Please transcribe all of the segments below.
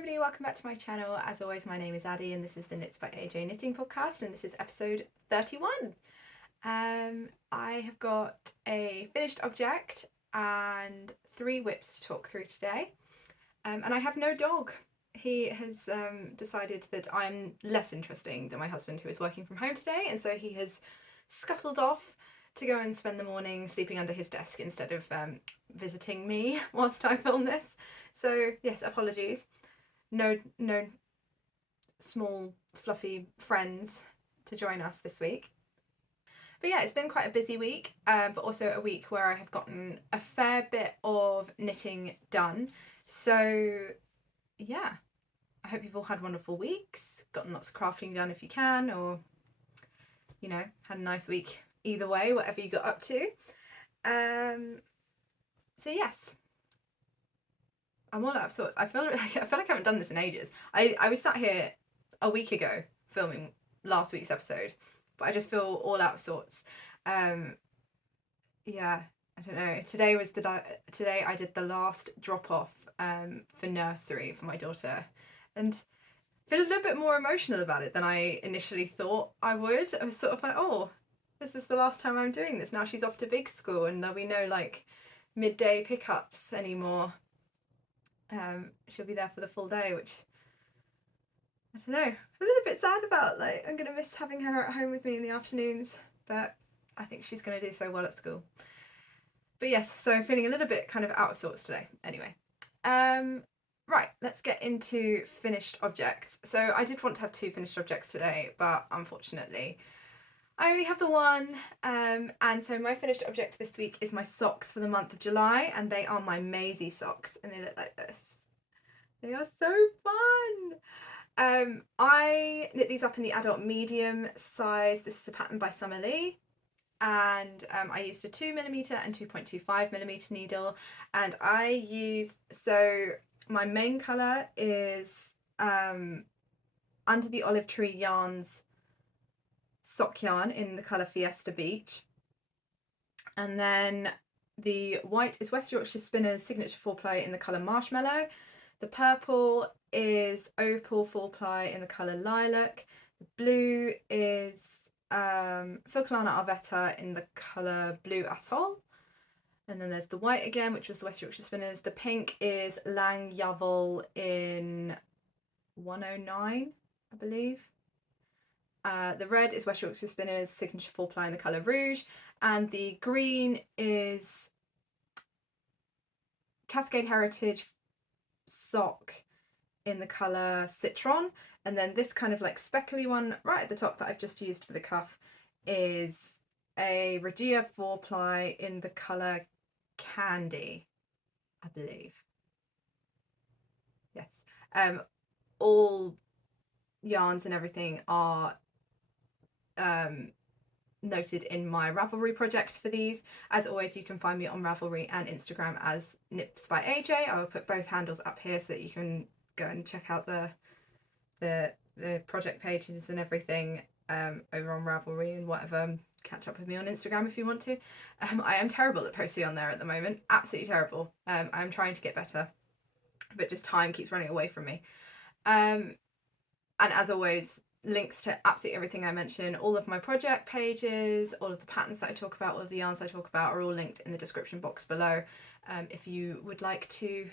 everybody, welcome back to my channel. As always, my name is Addie and this is the Knits by AJ Knitting podcast, and this is episode 31. I have got a finished object and 3 whips to talk through today, and I have no dog. He has decided that I'm less interesting than my husband, who is working from home today, and so he has scuttled off to go and spend the morning sleeping under his desk instead of visiting me whilst I film this. So yes, apologies. No small fluffy friends to join us this week. But yeah, it's been quite a busy week, but also a week where I have gotten a fair bit of knitting done. So yeah, I hope you've all had wonderful weeks, gotten lots of crafting done if you can, or you know, had a nice week either way, whatever you got up to. So yes, I'm all out of sorts. I feel like I haven't done this in ages. I was sat here a week ago filming last week's episode, but I just feel all out of sorts. Yeah, I don't know. Today I did the last drop off for nursery for my daughter, and feel a little bit more emotional about it than I initially thought I would. I was sort of like, oh, this is the last time I'm doing this. Now she's off to big school and there'll be no like midday pickups anymore. She'll be there for the full day, which I don't know, I'm a little bit sad about. Like, I'm gonna miss having her at home with me in the afternoons, but I think she's gonna do so well at school. But yes, so I'm feeling a little bit kind of out of sorts today. Anyway, right, let's get into finished objects. So I did want to have 2 finished objects today, but unfortunately I only have the one, and so my finished object this week is my socks for the month of July, and they are my Mazie socks, and they look like this. They are so fun! I knit these up in the adult medium size. This is a pattern by Summer Lee, and I used a 2mm and 2.25mm needle, and I used, so my main colour is Under the Olive Tree Yarns sock yarn in the colour Fiesta Beach, and then the white is West Yorkshire Spinners Signature 4-ply in the colour Marshmallow. The purple is Opal 4-ply in the colour Lilac. The blue is Filcolana Arvetta in the colour Blue Atoll. And then there's the white again, which was the West Yorkshire Spinners. The pink is Lang Yavel in 109, I believe. The red is West Yorkshire Spinners Signature 4-ply in the colour Rouge, and the green is Cascade Heritage sock in the colour Citron, and then this kind of like speckly one right at the top that I've just used for the cuff is a Regia 4-ply in the colour Candy, I believe. Yes. All yarns and everything are noted in my Ravelry project for these. As always, you can find me on Ravelry and Instagram as Knits by AJ. I will put both handles up here so that you can go and check out the project pages and everything over on Ravelry, and whatever. Catch up with me on Instagram if you want to. I am terrible at posting on there at the moment, absolutely terrible. I'm trying to get better, but just time keeps running away from me. And as always, links to absolutely everything I mention, all of my project pages, all of the patterns that I talk about, all of the yarns I talk about are all linked in the description box below, if you would like to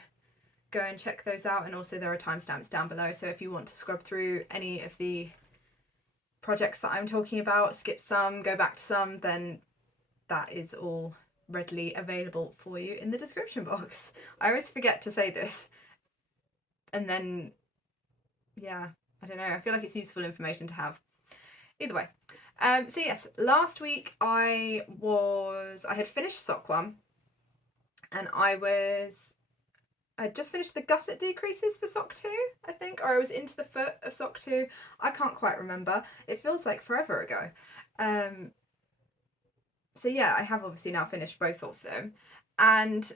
go and check those out. And also there are timestamps down below, so if you want to scrub through any of the projects that I'm talking about, skip some, go back to some, then that is all readily available for you in the description box. I always forget to say this, and then yeah, I don't know, I feel like it's useful information to have. Either way. So yes, last week I had finished sock 1, and I'd just finished the gusset decreases for sock 2, I think, or I was into the foot of sock 2. I can't quite remember. It feels like forever ago. So yeah, I have obviously now finished both of them, and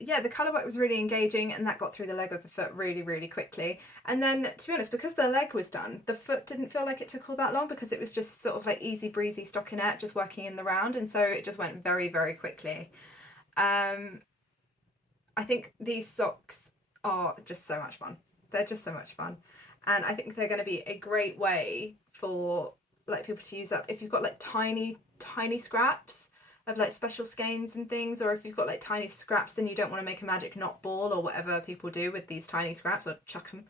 yeah, the colour work was really engaging, and that got through the leg of the foot really, really quickly. And then, to be honest, because the leg was done, the foot didn't feel like it took all that long, because it was just sort of like easy breezy stockinette, just working in the round, and so it just went very, very quickly. I think these socks are just so much fun. They're just so much fun. And I think they're going to be a great way for like people to use up if you've got like tiny scraps of like special skeins and things, or if you've got like tiny scraps then you don't want to make a magic knot ball or whatever people do with these tiny scraps, or chuck them.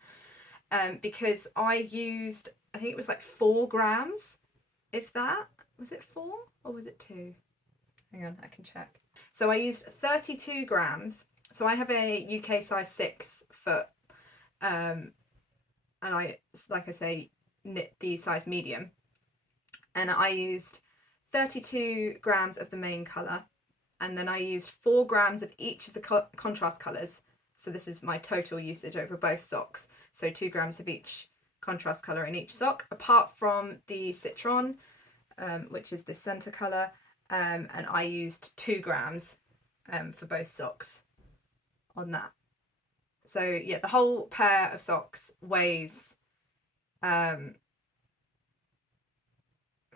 Because I used, I think it was like 4 grams, if that. Was it 4 or was it 2? Hang on, I can check. So I used 32 grams. So I have a UK size 6 foot, and I, like I say, knit the size medium. And I used 32 grams of the main colour, and then I used 4 grams of each of the contrast colours. So this is my total usage over both socks. So 2 grams of each contrast colour in each sock, apart from the citron, which is the centre colour, and I used 2 grams for both socks on that. So yeah, the whole pair of socks weighs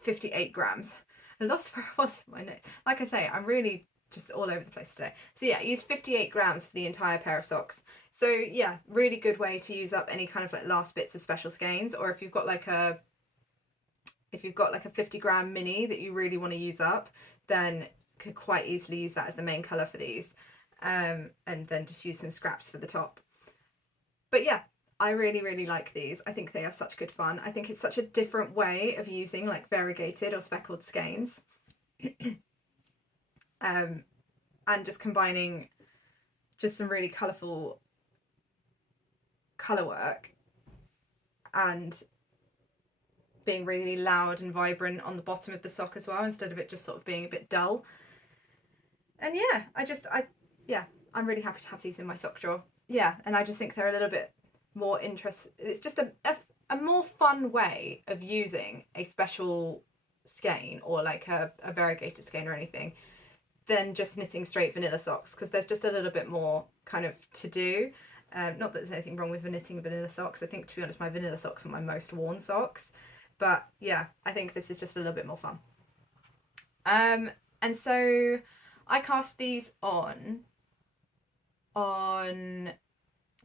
58 grams. I lost where I was in my notes. Like I say, I'm really just all over the place today. So yeah, I used 58 grams for the entire pair of socks. So yeah, really good way to use up any kind of like last bits of special skeins, or if you've got like a 50-gram mini that you really want to use up, then could quite easily use that as the main colour for these, and then just use some scraps for the top. But yeah, I really like these. I think they are such good fun. I think it's such a different way of using like variegated or speckled skeins. And just combining just some really colourful colour work and being really loud and vibrant on the bottom of the sock as well, instead of it just sort of being a bit dull. And yeah, I'm really happy to have these in my sock drawer. Yeah, and I just think they're a little bit more interesting. It's just a more fun way of using a special skein or like a variegated skein or anything than just knitting straight vanilla socks, because there's just a little bit more kind of to do. Not that there's anything wrong with knitting vanilla socks. I think, to be honest, my vanilla socks are my most worn socks. But yeah, I think this is just a little bit more fun. And so I cast these on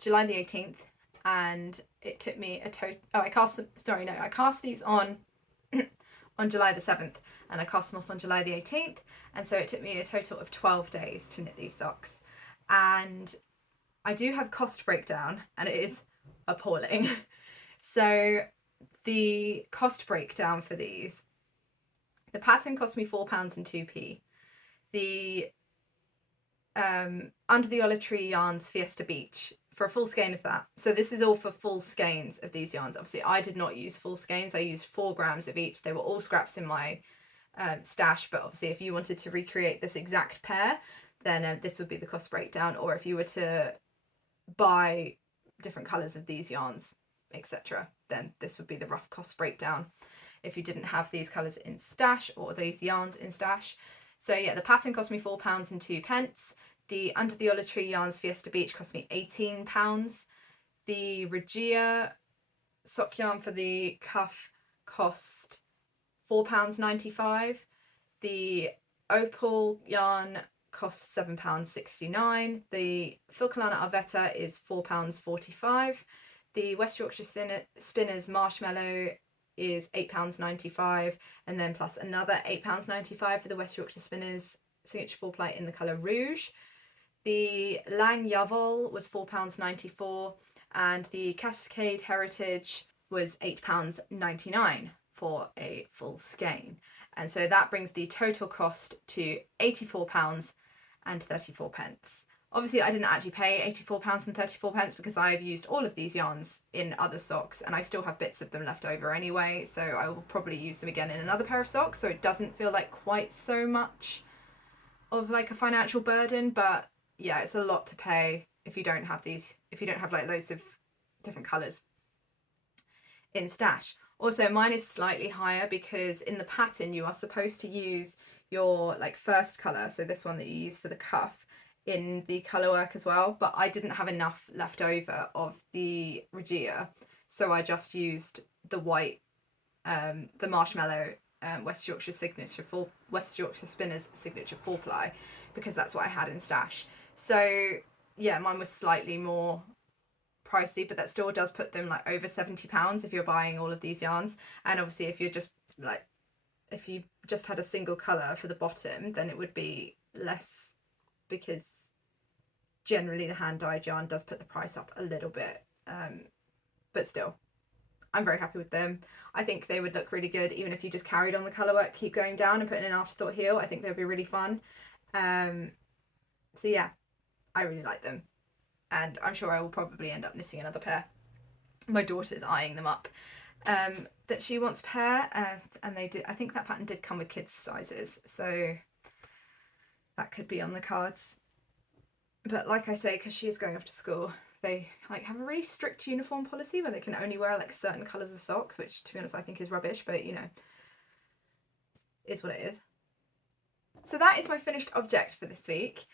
July the 18th, and it took me a total. Oh, I cast these on on July the 7th, and I cast them off on July the 18th, and so it took me a total of 12 days to knit these socks. And I do have cost breakdown, and it is appalling. So the cost breakdown for these, the pattern cost me £4 and 2p. The Under the Olive Tree Yarns Fiesta Beach, for a full skein of that. So this is all for full skeins of these yarns. Obviously I did not use full skeins. I used 4 grams of each. They were all scraps in my stash, but obviously if you wanted to recreate this exact pair, then this would be the cost breakdown. Or if you were to buy different colours of these yarns, etc., then this would be the rough cost breakdown if you didn't have these colours in stash or these yarns in stash. So yeah, the pattern cost me £4 and 2p. The Under the Olive Tree Yarns Fiesta Beach cost me £18. The Regia sock yarn for the cuff cost £4.95. The Opal yarn costs £7.69. The Filcolana Arvetta is £4.45. The West Yorkshire Spinners Marshmallow is £8.95, and then plus another £8.95 for the West Yorkshire Spinners Signature 4-ply in the colour Rouge. The Lang Yavel was £4.94, and the Cascade Heritage was £8.99 for a full skein. And so that brings the total cost to £84 and 34 pence. Obviously I didn't actually pay £84 and 34 pence because I've used all of these yarns in other socks, and I still have bits of them left over anyway, so I will probably use them again in another pair of socks, so it doesn't feel like quite so much of like a financial burden. But yeah, it's a lot to pay if you don't have like loads of different colours in stash. Also, mine is slightly higher because in the pattern you are supposed to use your like first colour, so this one that you use for the cuff, in the colour work as well, but I didn't have enough left over of the Regia, so I just used the white, the Marshmallow West Yorkshire Spinners Signature 4-ply, because that's what I had in stash. So yeah, mine was slightly more pricey, but that still does put them like over £70 if you're buying all of these yarns. And obviously if you're just like, if you just had a single colour for the bottom, then it would be less, because generally the hand dyed yarn does put the price up a little bit, but still I'm very happy with them. I think they would look really good even if you just carried on the colour work, keep going down and put in an afterthought heel. I think they'd be really fun. So yeah, I really like them, and I'm sure I will probably end up knitting another pair. My daughter's eyeing them up, that she wants a pair, and they did. I think that pattern did come with kids' sizes, so that could be on the cards. But like I say, because she is going off to school, they like have a really strict uniform policy where they can only wear like certain colours of socks, which to be honest I think is rubbish, but you know, is what it is. So that is my finished object for this week,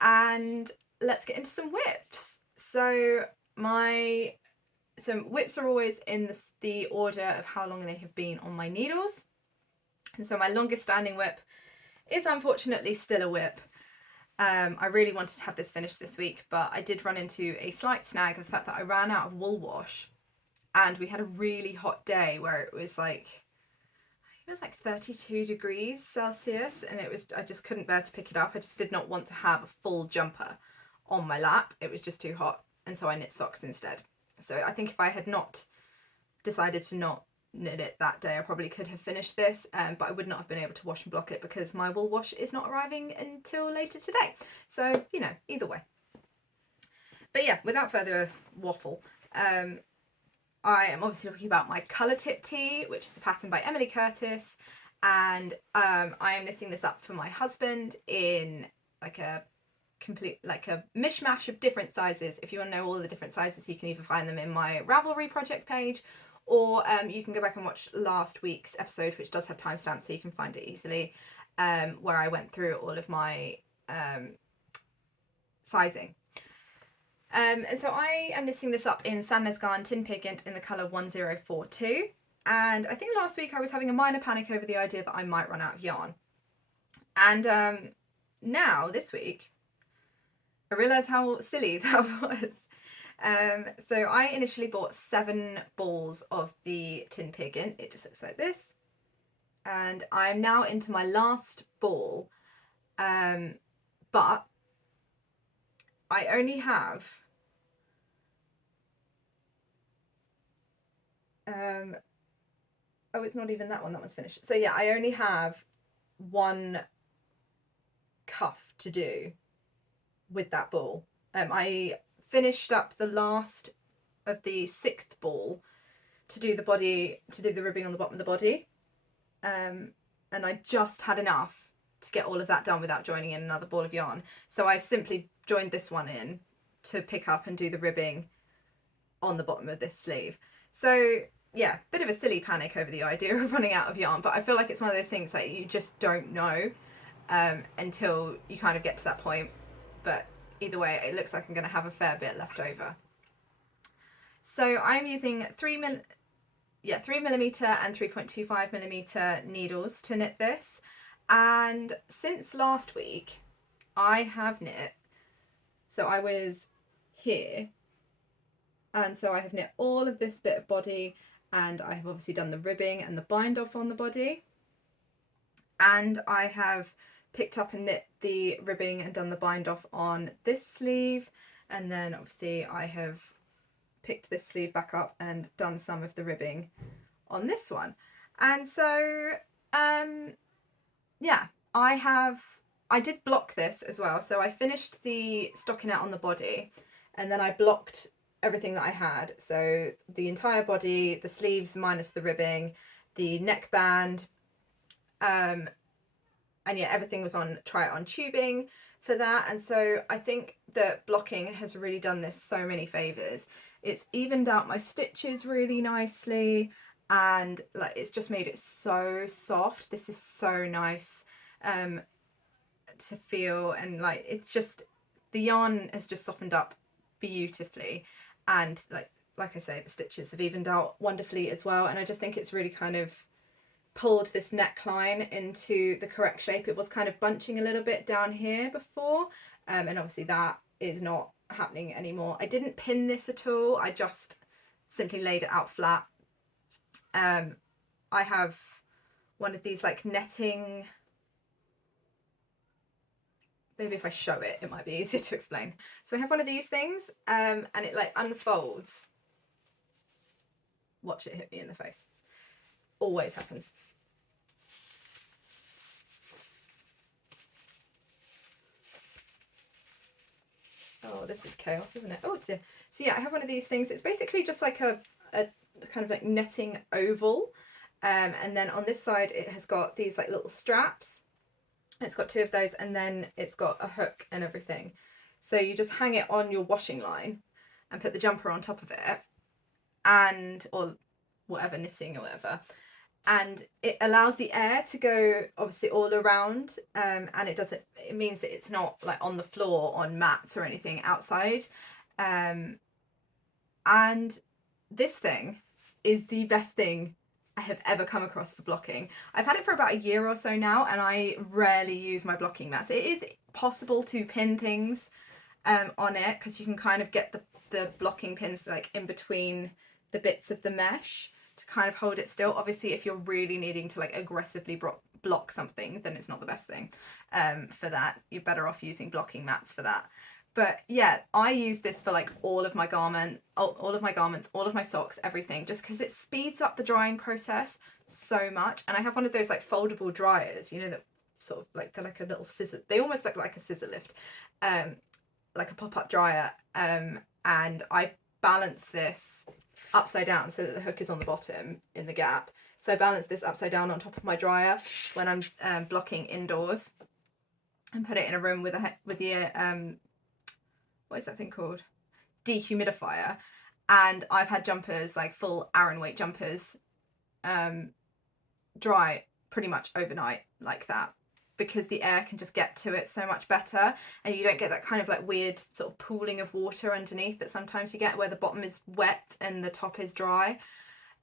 and let's get into some whips. So some whips are always in the order of how long they have been on my needles, and so my longest standing whip is unfortunately still a whip. I really wanted to have this finished this week, but I did run into a slight snag of the fact that I ran out of wool wash, and we had a really hot day where it was like 32 degrees Celsius, and I just couldn't bear to pick it up. I just did not want to have a full jumper on my lap. It was just too hot, and so I knit socks instead. So I think if I had not decided to not knit it that day, I probably could have finished this, but I would not have been able to wash and block it because my wool wash is not arriving until later today. So, you know, either way. But yeah, without further waffle, I am obviously talking about my colour tip tee, which is a pattern by Emily Curtis, and I am knitting this up for my husband in like a mishmash of different sizes. If you want to know all the different sizes, you can either find them in my Ravelry project page, or you can go back and watch last week's episode, which does have timestamps so you can find it easily, where I went through all of my sizing. And so I am knitting this up in Sandnes Garn Tin Pigment in the colour 1042. And I think last week I was having a minor panic over the idea that I might run out of yarn. And now, this week, I realised how silly that was. So I initially bought 7 balls of the tin pigment. It just looks like this. And I'm now into my last ball. But I only have oh, it's not even that one. That one's finished. So yeah, I only have 1 cuff to do with that ball. I finished up the last of the 6th ball to do the body, to do the ribbing on the bottom of the body, and I just had enough to get all of that done without joining in another ball of yarn. So I simply joined this one in to pick up and do the ribbing on the bottom of this sleeve. So yeah, bit of a silly panic over the idea of running out of yarn, but I feel like it's one of those things that you just don't know until you kind of get to that point. But either way, it looks like I'm going to have a fair bit left over. So I'm using 3mm and 3.25mm needles to knit this. And since last week, I have knit, so I was here, and so I have knit all of this bit of body, and I have obviously done the ribbing and the bind off on the body, and I have picked up and knit the ribbing and done the bind off on this sleeve, and then obviously I have picked this sleeve back up and done some of the ribbing on this one. And so yeah, I did block this as well. So I finished the stockinette on the body, and then I blocked everything that I had. So the entire body, the sleeves minus the ribbing, the neckband, and yeah, everything was on try it on tubing for that. And so I think that blocking has really done this so many favours. It's evened out my stitches really nicely, and like it's just made it so soft. This is so nice to feel, and like it's just, the yarn has just softened up beautifully, and like I say, the stitches have evened out wonderfully as well. And I just think it's really kind of pulled this neckline into the correct shape. It was kind of bunching a little bit down here before, and obviously that is not happening anymore. I didn't pin this at all. I just simply laid it out flat. I have one of these like netting, maybe if I show it, it might be easier to explain. So I have one of these things, and it like unfolds. Watch it hit me in the face. Always happens. Oh, this is chaos, isn't it? Oh dear. So yeah, I have one of these things. It's basically just like a kind of like netting oval. And then on this side, it has got these like little straps. It's got 2 of those, and then it's got a hook and everything. So you just hang it on your washing line and put the jumper on top of it, and or whatever, knitting or whatever, and it allows the air to go obviously all around, and it means that it's not like on the floor on mats or anything outside. And this thing is the best thing I have ever come across for blocking. I've had it for about a year or so now, and I rarely use my blocking mats. It is possible to pin things on it, because you can kind of get the blocking pins like in between the bits of the mesh to kind of hold it still. Obviously, if you're really needing to like aggressively block something, then it's not the best thing for that. You're better off using blocking mats for that. But yeah, I use this for like all of my garments, all of my socks, everything, just because it speeds up the drying process so much. And I have one of those like foldable dryers, you know, that sort of like, they're like a little scissor, they almost look like a scissor lift, like a pop-up dryer. And I balance this upside down so that the hook is on the bottom in the gap. So I balance this upside down on top of my dryer when I'm blocking indoors, and put it in a room with the what is that thing called? Dehumidifier. And I've had jumpers, like full Aran weight jumpers, dry pretty much overnight like that, because the air can just get to it so much better, and you don't get that kind of like weird sort of pooling of water underneath that sometimes you get where the bottom is wet and the top is dry.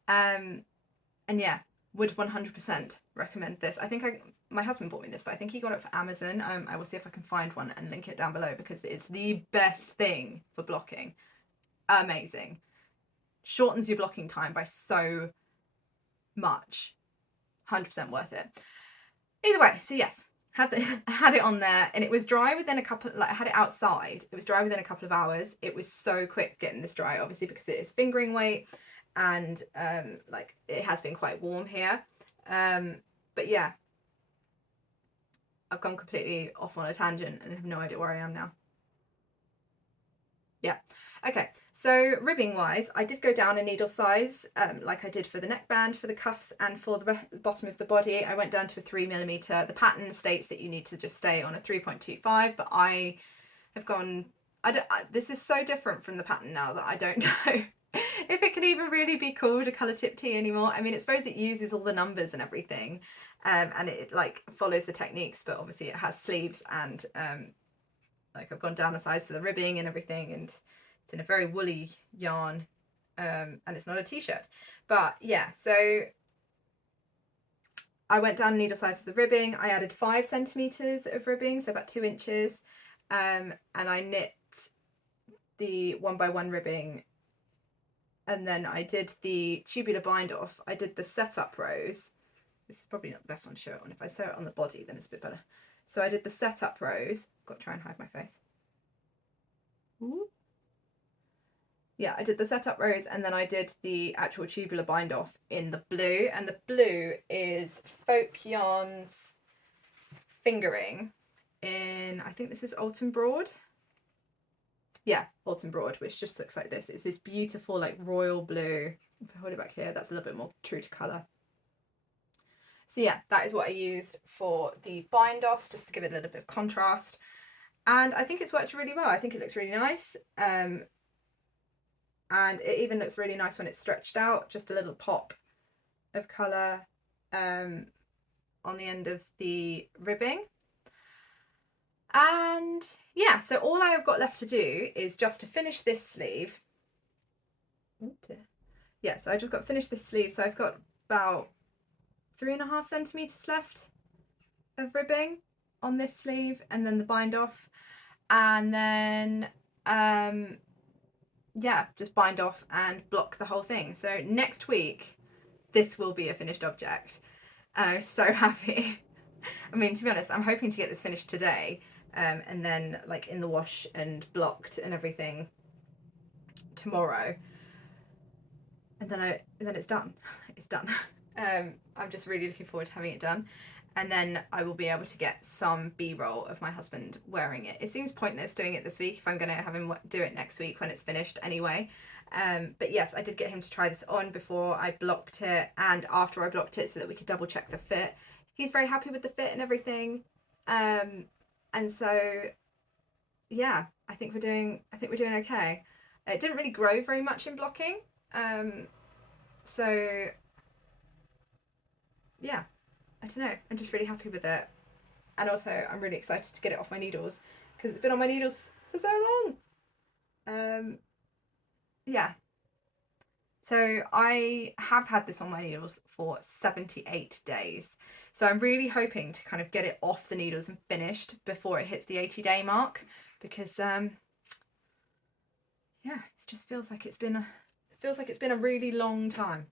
And yeah, would 100% recommend this. I think my husband bought me this, but I think he got it for Amazon. I will see if I can find one and link it down below, because it's the best thing for blocking. Amazing. Shortens your blocking time by so much. 100% worth it. Either way, so yes, I had it on there, and it was dry within a couple, like I had it outside, it was dry within a couple of hours. It was so quick getting this dry, obviously because it is fingering weight, and like it has been quite warm here. But yeah, I've gone completely off on a tangent and have no idea where I am now. Yeah, okay. So ribbing wise, I did go down a needle size, like I did for the neckband, for the cuffs, and for the bottom of the body. I went down to a 3mm. The pattern states that you need to just stay on a 3.25, but I have gone, this is so different from the pattern now that I don't know if it can even really be called a colour tip tee anymore. I mean, I suppose it uses all the numbers and everything, and it like follows the techniques, but obviously it has sleeves, and like I've gone down a size for the ribbing and everything, and it's in a very woolly yarn, and it's not a t-shirt. But yeah, so I went down needle size for the ribbing. I added 5 centimeters of ribbing, so about 2 inches, and I knit the 1x1 ribbing, and then I did the tubular bind off. I did the setup rows. This is probably not the best one to show it on. If I sew it on the body, then it's a bit better. So I did the setup rows. Got to try and hide my face. Ooh. Yeah, I did the setup rows, and then I did the actual tubular bind off in the blue, and the blue is Folk Yarns Fingering in, I think this is Alton Broad. Yeah, Alton Broad, which just looks like this. It's this beautiful like royal blue. If I hold it back here, that's a little bit more true to colour. So yeah, that is what I used for the bind offs, just to give it a little bit of contrast. And I think it's worked really well. I think it looks really nice. And it even looks really nice when it's stretched out, just a little pop of colour on the end of the ribbing. And yeah, so all I have got left to do is just to finish this sleeve. Oh dear. Yeah, so I just got to finish this sleeve, so I've got about 3.5 centimeters left of ribbing on this sleeve, and then the bind off, and then yeah, just bind off and block the whole thing. So next week, this will be a finished object. And I'm so happy. I mean, to be honest, I'm hoping to get this finished today, and then like in the wash and blocked and everything tomorrow. And then it's done. It's done. I'm just really looking forward to having it done. And then I will be able to get some B-roll of my husband wearing it. It seems pointless doing it this week if I'm going to have him do it next week when it's finished anyway. But yes, I did get him to try this on before I blocked it and after I blocked it so that we could double check the fit. He's very happy with the fit and everything. And so yeah, I think we're doing okay. It didn't really grow very much in blocking. So yeah, I don't know, I'm just really happy with it. And also I'm really excited to get it off my needles because it's been on my needles for so long. Yeah, so I have had this on my needles for 78 days, so I'm really hoping to kind of get it off the needles and finished before it hits the 80-day mark, because yeah, it just feels like it's been a really long time,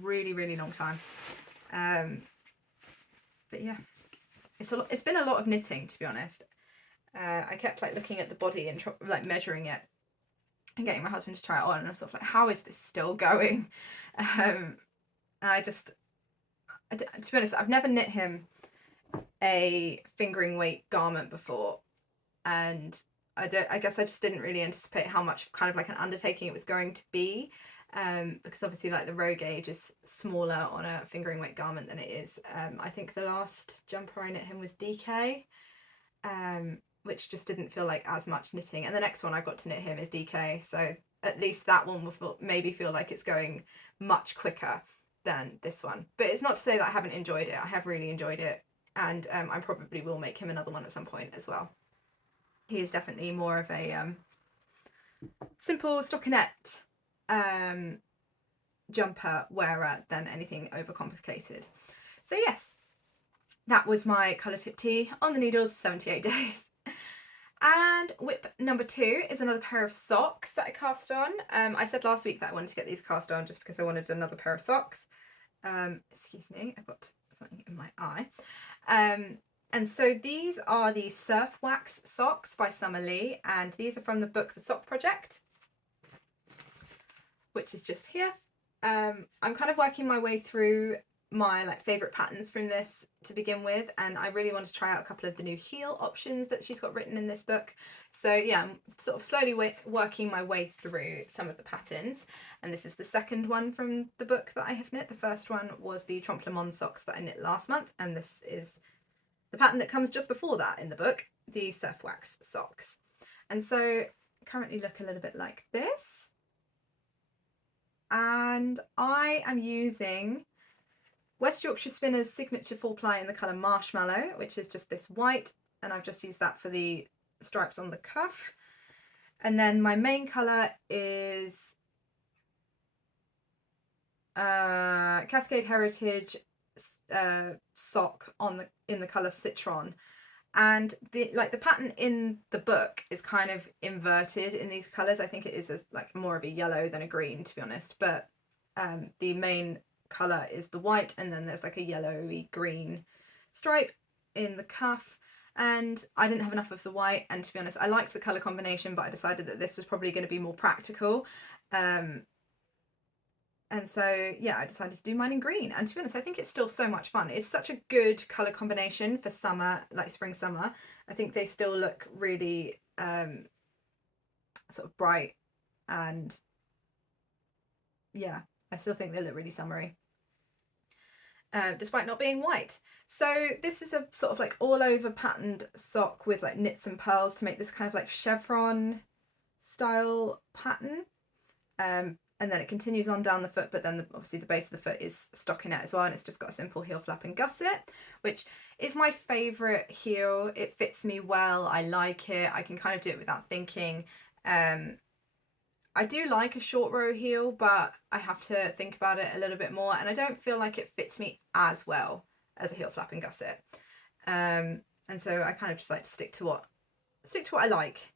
really long time. But yeah, it's been a lot of knitting, to be honest. I kept like looking at the body and like measuring it and getting my husband to try it on, and I was sort of like, how is this still going? And to be honest, I've never knit him a fingering weight garment before, and I guess I just didn't really anticipate how much kind of like an undertaking it was going to be, because obviously like the row gauge is smaller on a fingering weight garment than it is. I think the last jumper I knit him was DK, which just didn't feel like as much knitting, and the next one I've got to knit him is DK, so at least that one will maybe feel like it's going much quicker than this one. But it's not to say that I haven't enjoyed it. I have really enjoyed it, and I probably will make him another one at some point as well. He is definitely more of a simple stockinette jumper wearer than anything overcomplicated. So yes, that was my colour tip tea on the needles for 78 days. And whip number 2 is another pair of socks that I cast on. I said last week that I wanted to get these cast on just because I wanted another pair of socks. Excuse me, I've got something in my eye. And so these are the Surf Wax socks by Summer Lee, and these are from the book The Sock Project, which is just here. I'm kind of working my way through my like favourite patterns from this to begin with, and I really want to try out a couple of the new heel options that she's got written in this book. So yeah, I'm sort of slowly working my way through some of the patterns, and this is the second one from the book that I have knit. The first one was the Trompe Le Monde socks that I knit last month, and this is the pattern that comes just before that in the book, the Surf Wax socks. And so currently look a little bit like this, and I am using West Yorkshire Spinners signature full ply in the colour Marshmallow, which is just this white, and I've just used that for the stripes on the cuff. And then my main colour is Cascade Heritage sock in the colour Citron. And the pattern in the book is kind of inverted in these colours. I think it is like more of a yellow than a green, to be honest, but the main colour is the white, and then there's like a yellowy green stripe in the cuff, and I didn't have enough of the white, and to be honest I liked the colour combination, but I decided that this was probably going to be more practical, and so yeah, I decided to do mine in green, and to be honest I think it's still so much fun. It's such a good colour combination for summer, like spring summer. I think they still look really sort of bright, and yeah, I still think they look really summery, despite not being white. So this is a sort of like all over patterned sock with like knits and pearls to make this kind of like chevron style pattern, and then it continues on down the foot, but then obviously the base of the foot is stockinette as well, and it's just got a simple heel flap and gusset, which is my favourite heel. It fits me well, I like it, I can kind of do it without thinking. I do like a short row heel, but I have to think about it a little bit more, and I don't feel like it fits me as well as a heel flap and gusset. And so I kind of just like to stick to what I like.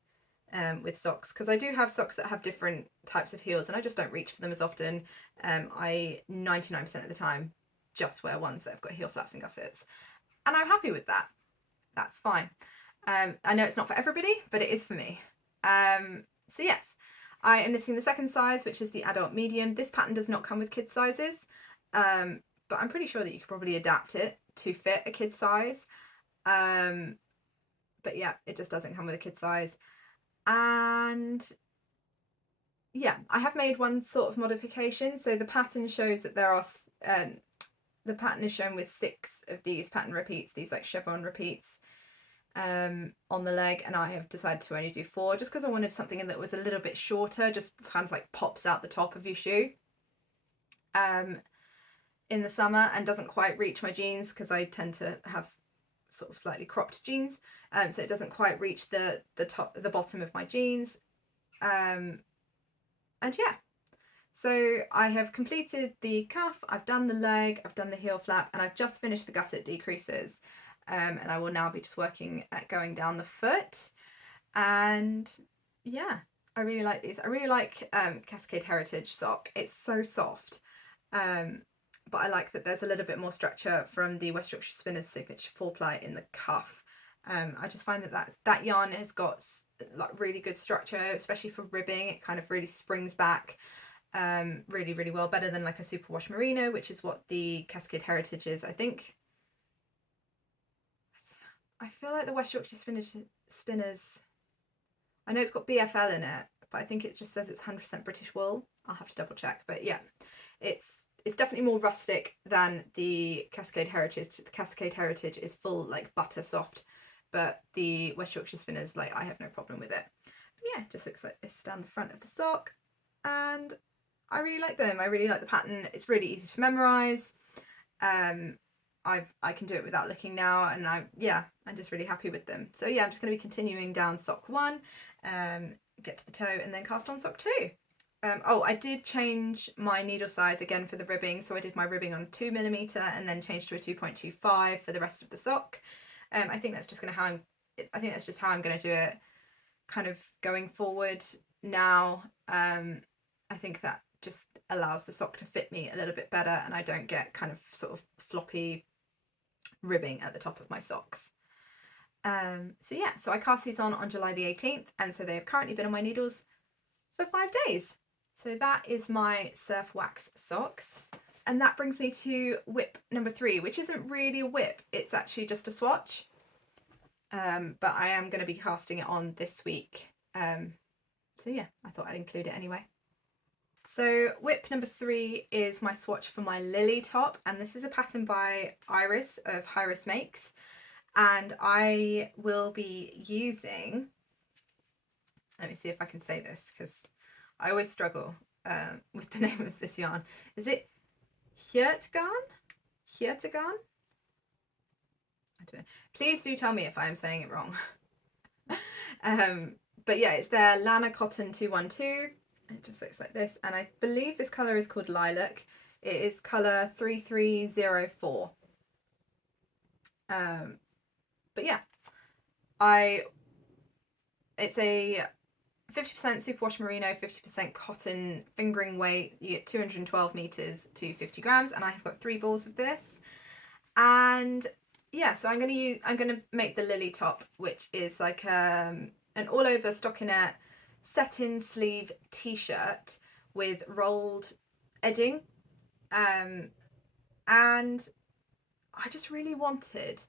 with socks, because I do have socks that have different types of heels and I just don't reach for them as often. I 99% of the time just wear ones that have got heel flaps and gussets, and I'm happy with that. That's fine. I know it's not for everybody, but it is for me. So yes, I am knitting the second size, which is the adult medium. This pattern does not come with kid sizes, but I'm pretty sure that you could probably adapt it to fit a kid size. But yeah, it just doesn't come with a kid size. And yeah, I have made one sort of modification. So the pattern shows that there are, the pattern is shown with 6 of these pattern repeats, these like chevron repeats on the leg, and I have decided to only do 4 just because I wanted something that was a little bit shorter, just kind of like pops out the top of your shoe in the summer and doesn't quite reach my jeans, because I tend to have sort of slightly cropped jeans, so it doesn't quite reach the bottom of my jeans. And yeah, so I have completed the cuff, I've done the leg, I've done the heel flap, and I've just finished the gusset decreases. And I will now be just working at going down the foot. And yeah, I really like these. I really like Cascade Heritage sock. It's so soft. But I like that there's a little bit more structure from the West Yorkshire Spinners signature 4-ply in the cuff. I just find that yarn has got like really good structure, especially for ribbing. It kind of really springs back really, really well, better than like a superwash merino, which is what the Cascade Heritage is, I think. I feel like the West Yorkshire Spinners, I know it's got BFL in it, but I think it just says it's 100% British wool. I'll have to double check, but yeah, it's definitely more rustic than the Cascade Heritage. The Cascade Heritage is full like butter soft, but the West Yorkshire Spinners, like, I have no problem with it. But yeah, it just looks like this down the front of the sock, and I really like them. I really like the pattern. It's really easy to memorise. I can do it without looking now, and I'm just really happy with them. So yeah, I'm just going to be continuing down sock 1, get to the toe, and then cast on sock 2. Oh, I did change my needle size again for the ribbing, so I did my ribbing on 2mm and then changed to a 2.25 for the rest of the sock. I think that's just how I'm going to do it, kind of going forward now. I think that just allows the sock to fit me a little bit better, and I don't get kind of sort of floppy ribbing at the top of my socks. So yeah, so I cast these on July the 18th, and so they have currently been on my needles for 5 days. So that is my surf wax socks, and that brings me to whip number 3, which isn't really a whip, it's actually just a swatch, but I am going to be casting it on this week. So yeah, I thought I'd include it anyway. So whip number 3 is my swatch for my lily top, and this is a pattern by HIRIS of HIRIS Makes, and I will be using, let me see if I can say this because I always struggle with the name of this yarn. Is it Hjortgarn? Hjortgarn? I don't know. Please do tell me if I am saying it wrong. But yeah, it's their Lana Cotton 212. It just looks like this, and I believe this colour is called Lilac. It is colour 3304. But yeah, it's a 50% superwash merino, 50% cotton fingering weight. You get 212 meters to 50 grams, and I have got 3 balls of this. And yeah, so I'm gonna make the lily top, which is like an all over stockinette satin sleeve t-shirt with rolled edging, and I just really wanted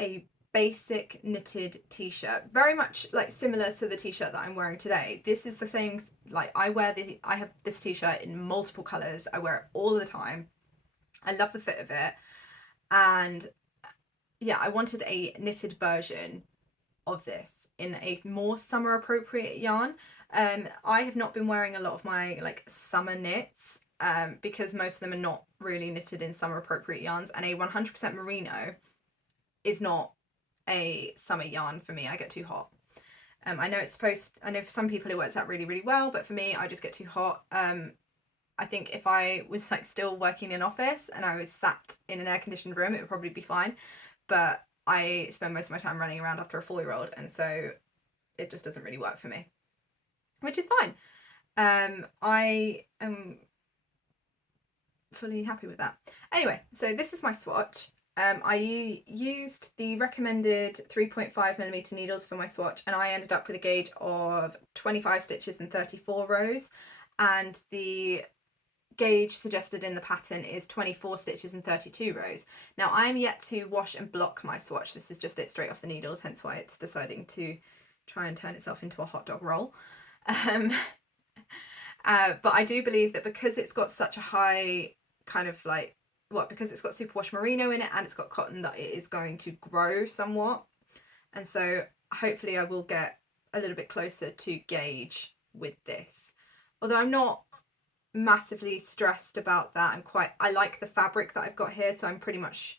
a basic knitted t-shirt, very much like similar to the t-shirt that I'm wearing today. This is the same, like I have this t-shirt in multiple colors. I wear it all the time. I love the fit of it, and yeah, I wanted a knitted version of this in a more summer appropriate yarn. I have not been wearing a lot of my like summer knits because most of them are not really knitted in summer appropriate yarns, and a 100% merino is not a summer yarn for me. I get too hot. I know for some people it works out really, really well, but for me, I just get too hot. I think if I was like still working in an office and I was sat in an air-conditioned room, it would probably be fine. But I spend most of my time running around after a 4-year-old, and so it just doesn't really work for me, which is fine. I am fully happy with that. Anyway, so this is my swatch. I used the recommended 3.5mm needles for my swatch, and I ended up with a gauge of 25 stitches and 34 rows, and the gauge suggested in the pattern is 24 stitches and 32 rows. Now I am yet to wash and block my swatch. This is just it straight off the needles, hence why it's deciding to try and turn itself into a hot dog roll. But I do believe that because it's got such a high kind of like, because it's got superwash merino in it and it's got cotton, that it is going to grow somewhat. And so hopefully I will get a little bit closer to gauge with this. Although I'm not massively stressed about that. I like the fabric that I've got here, so I'm pretty much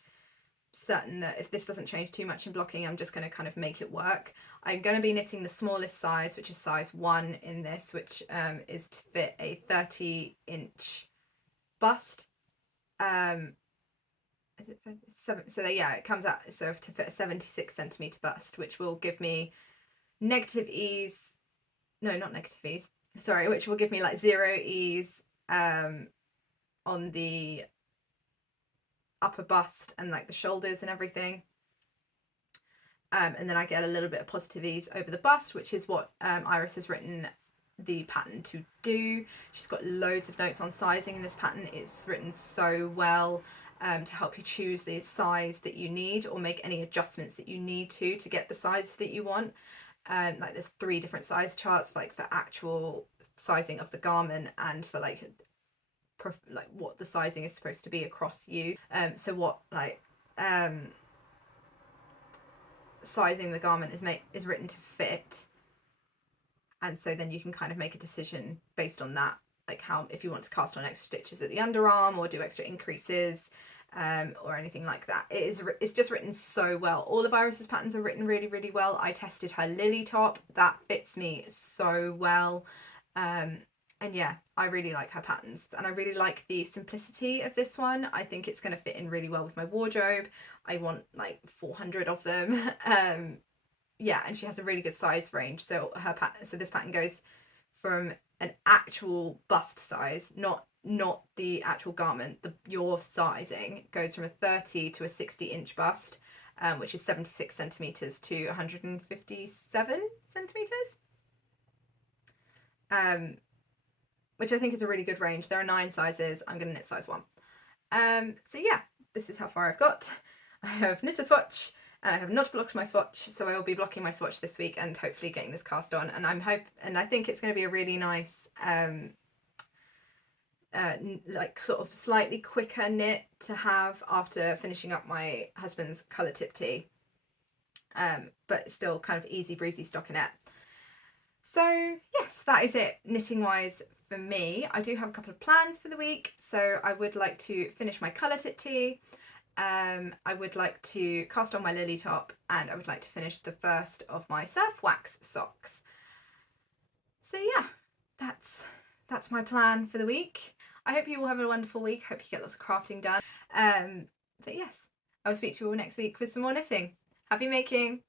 certain that if this doesn't change too much in blocking, I'm just going to kind of make it work. I'm going to be knitting the smallest size, which is size 1 in this, which is to fit a 30-inch bust. Is it 7? So yeah, it comes out so to fit a 76cm bust, which will give me negative ease. No, not negative ease. Sorry, which will give me like 0 ease on the upper bust and like the shoulders and everything. And then I get a little bit of positive ease over the bust, which is what Iris has written the pattern to do. She's got loads of notes on sizing in this pattern. It's written so well to help you choose the size that you need or make any adjustments that you need to get the size that you want. Like there's 3 different size charts, like for actual sizing of the garment and for like what the sizing is supposed to be across you. So what sizing the garment is written to fit, and so then you can kind of make a decision based on that, like how, if you want to cast on extra stitches at the underarm or do extra increases or anything like that. It's just written so well. All of Iris's patterns are written really, really well. I tested her lily top, that fits me so well. And yeah, I really like her patterns, and I really like the simplicity of this one. I think it's going to fit in really well with my wardrobe. I want like 400 of them. Yeah, and she has a really good size range. So this pattern goes from an actual bust size, not the actual garment. Your sizing goes from a 30 to a 60-inch bust, which is 76 centimeters to 157 centimeters. Which I think is a really good range. There are 9 sizes. I'm going to knit size 1. So yeah, this is how far I've got. I have knit a swatch and I have not blocked my swatch, so I will be blocking my swatch this week and hopefully getting this cast on. And I think it's going to be a really nice like sort of slightly quicker knit to have after finishing up my husband's colour tip tee, but still kind of easy breezy stockinette. So yes, that is it knitting wise for me. I do have a couple of plans for the week. So I would like to finish my colour tip tee. I would like to cast on my lily top, and I would like to finish the first of my surf wax socks. So yeah, that's my plan for the week. I hope you all have a wonderful week. Hope you get lots of crafting done. But yes, I will speak to you all next week with some more knitting. Happy making!